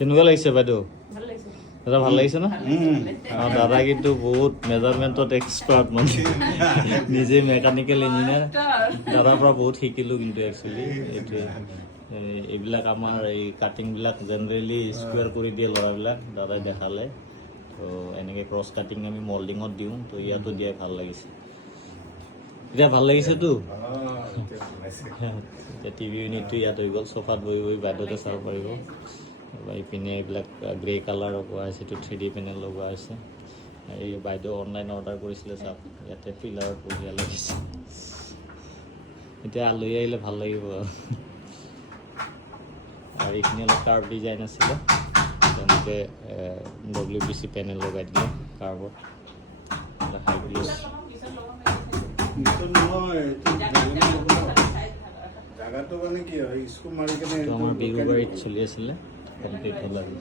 কেনেকুৱা লাগিছে বাইদেউ? দাদা ভাল লাগিছে না? দাদা কিন্তু বহুত মেজাৰমেণ্টত এক্সপাৰ্ট মানে নিজে মেকানিকেল ইঞ্জিনিয়াৰ। দাদাৰ পৰা বহুত শিকিলোঁ কিন্তু একচুৱেলি এইটোৱে এইবিলাক আমাৰ এই কাটিংবিলাক জেনেৰেলি স্কুৱেৰ কৰি দিয়ে ল'ৰাবিলাক দাদাই দেখালে। তো এনেকৈ ক্ৰছ কাটিং আমি মল্ডিঙত দিওঁ, তো ইয়াতো দিয়াই ভাল লাগিছে। এতিয়া ভাল লাগিছেতো? এতিয়া টিভি ইউনিটটো ইয়াত হৈ গ'ল, চফাত বহি বহি বাইদেউতে চাব পাৰিব। ইপিনে এইবিলাক গ্ৰে কালাৰ লগোৱা হৈছে, এইটো 3D পেনেল লগোৱা হৈছে। এই বাইদেউ অনলাইন অৰ্ডাৰ কৰিছিলে চাওক, ইয়াতে পিলাৰত বঢ়িয়া লাগিছে। এতিয়া আলহী আহিলে ভাল লাগিব আৰু এইখিনি অলপ কাৰ্ভ ডিজাইন আছিলে, তেনেকৈ WBC পেনেল লগাই দিলে কাৰ্ভত। আমাৰ বিহুবাৰীত চলি আছিলে, কমপ্লিট হ'ল আৰু